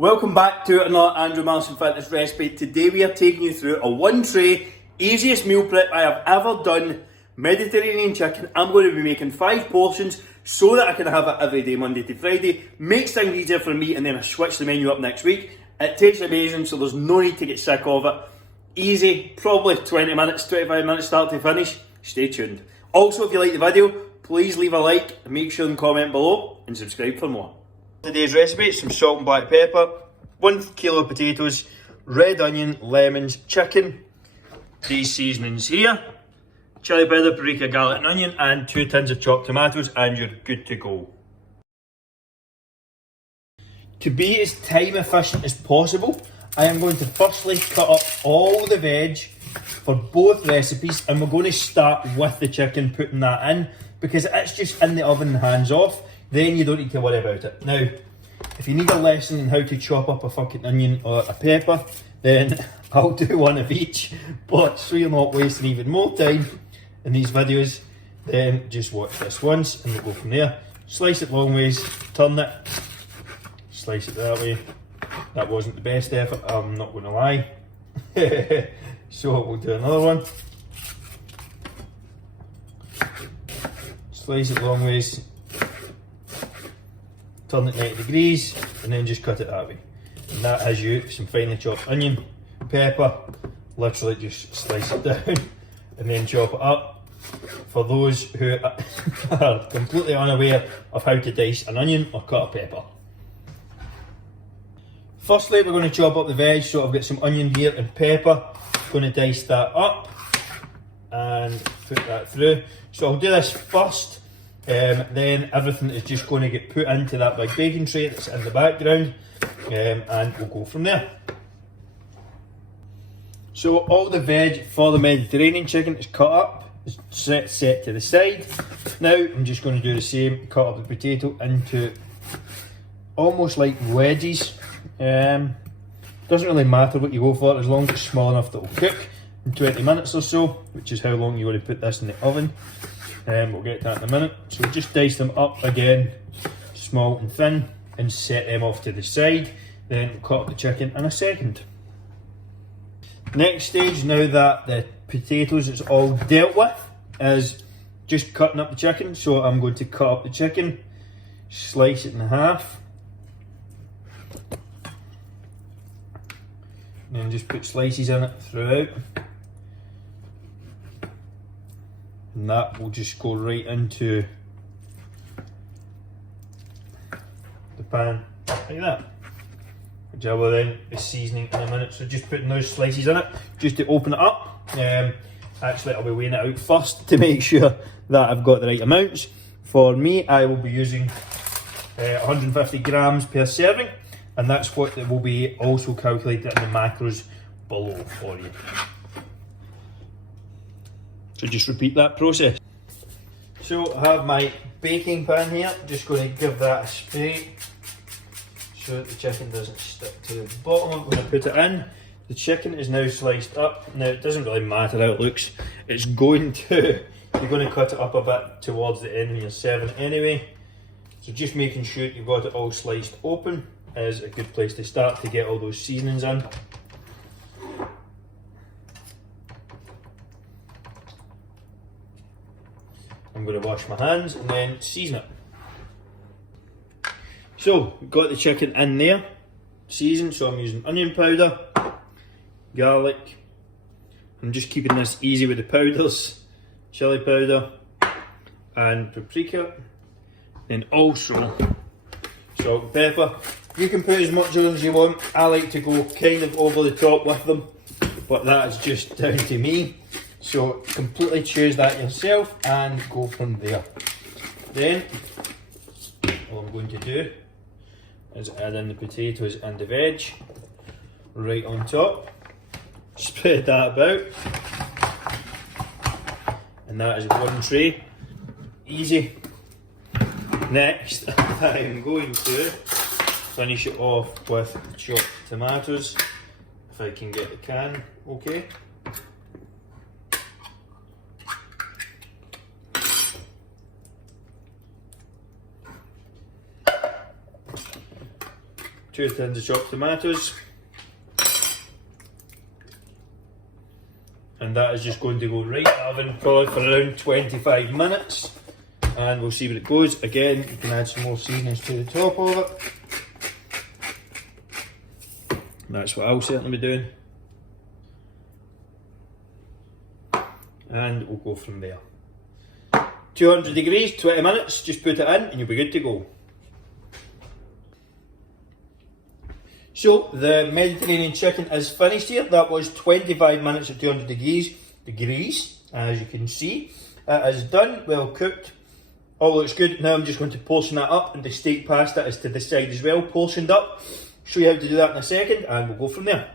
Welcome back to another Andrew Marson Fitness recipe. Today we are taking you through a one tray, easiest meal prep I have ever done, Mediterranean chicken. I'm going to be making 5 portions so that I can have it every day, Monday to Friday. Makes things easier for me, and then I switch the menu up next week. It tastes amazing, so there's no need to get sick of it. Easy, probably 20 minutes, 25 minutes start to finish. Stay tuned. Also, if you like the video, please leave a like, and make sure and comment below, and subscribe for more. Today's recipe, some salt and black pepper, 1 kilo potatoes, red onion, lemons, chicken, these seasonings here, chilli powder, paprika, garlic and onion, and 2 tins of chopped tomatoes, and you're good to go. To be as time efficient as possible, I am going to firstly cut up all the veg for both recipes, and we're going to start with the chicken, putting that in, because it's just in the oven hands off. Then you don't need to worry about it. Now, if you need a lesson on how to chop up a fucking onion or a pepper, then I'll do one of each. But so you're not wasting even more time in these videos, then just watch this once and we'll go from there. Slice it long ways, turn it, slice it that way. That wasn't the best effort, I'm not going to lie. So we'll do another one. Slice it long ways, turn it 90 degrees, and then just cut it that way. And that has you some finely chopped onion, pepper, literally just slice it down and then chop it up. For those who are completely unaware of how to dice an onion or cut a pepper. Firstly, we're going to chop up the veg, so I've got some onion here and pepper. Going to dice that up and put that through. So I'll do this first. Then everything is just going to get put into that big baking tray that's in the background, and we'll go from there. So all the veg for the Mediterranean chicken is cut up, is set to the side. Now I'm just going to do the same, cut up the potato into almost like wedges. Doesn't really matter what you go for as long as it's small enough that it will cook in 20 minutes or so, which is how long you want to put this in the oven. We'll get to that in a minute. So we'll just dice them up again, small and thin, and set them off to the side. Then we'll cut up the chicken in a second. Next stage, now that the potatoes is all dealt with, is just cutting up the chicken. So I'm going to cut up the chicken, slice it in half, and then just put slices in it throughout. And that will just go right into the pan like that, which I will then be seasoning in a minute. So just putting those slices in it just to open it up. Actually, I'll be weighing it out first to make sure that I've got the right amounts. For me, I will be using 150 grams per serving, and that's what it will be also calculated in the macros below for you. So just repeat that process. So I have my baking pan here, just going to give that a spray so that the chicken doesn't stick to the bottom. I'm going to put it in. The chicken is now sliced up. Now it doesn't really matter how it looks, it's going to, you're going to cut it up a bit towards the end when you're serving it anyway. So just making sure you've got it all sliced open is a good place to start to get all those seasonings in. I'm going to wash my hands and then season it. So, got the chicken in there, seasoned, so I'm using onion powder, garlic. I'm just keeping this easy with the powders, chilli powder and paprika. And also salt and pepper. You can put as much on as you want. I like to go kind of over the top with them, but that is just down to me. So completely choose that yourself and go from there. Then all I'm going to do is add in the potatoes and the veg right on top. Spread that about. And that is one tray. Easy. Next, I'm going to finish it off with chopped tomatoes. If I can get the can, okay. 2 tins of chopped tomatoes. And that is just going to go right in the oven probably for around 25 minutes. And we'll see where it goes. Again, you can add some more seasonings to the top of it. That's what I'll certainly be doing. And we'll go from there. 200 degrees, 20 minutes, just put it in and you'll be good to go. So the Mediterranean chicken is finished here. That was 25 minutes at 200 degrees, as you can see. It is done, well cooked. All looks good. Now I'm just going to portion that up, and the steak pasta is to the side as well, portioned up. Show you how to do that in a second and we'll go from there.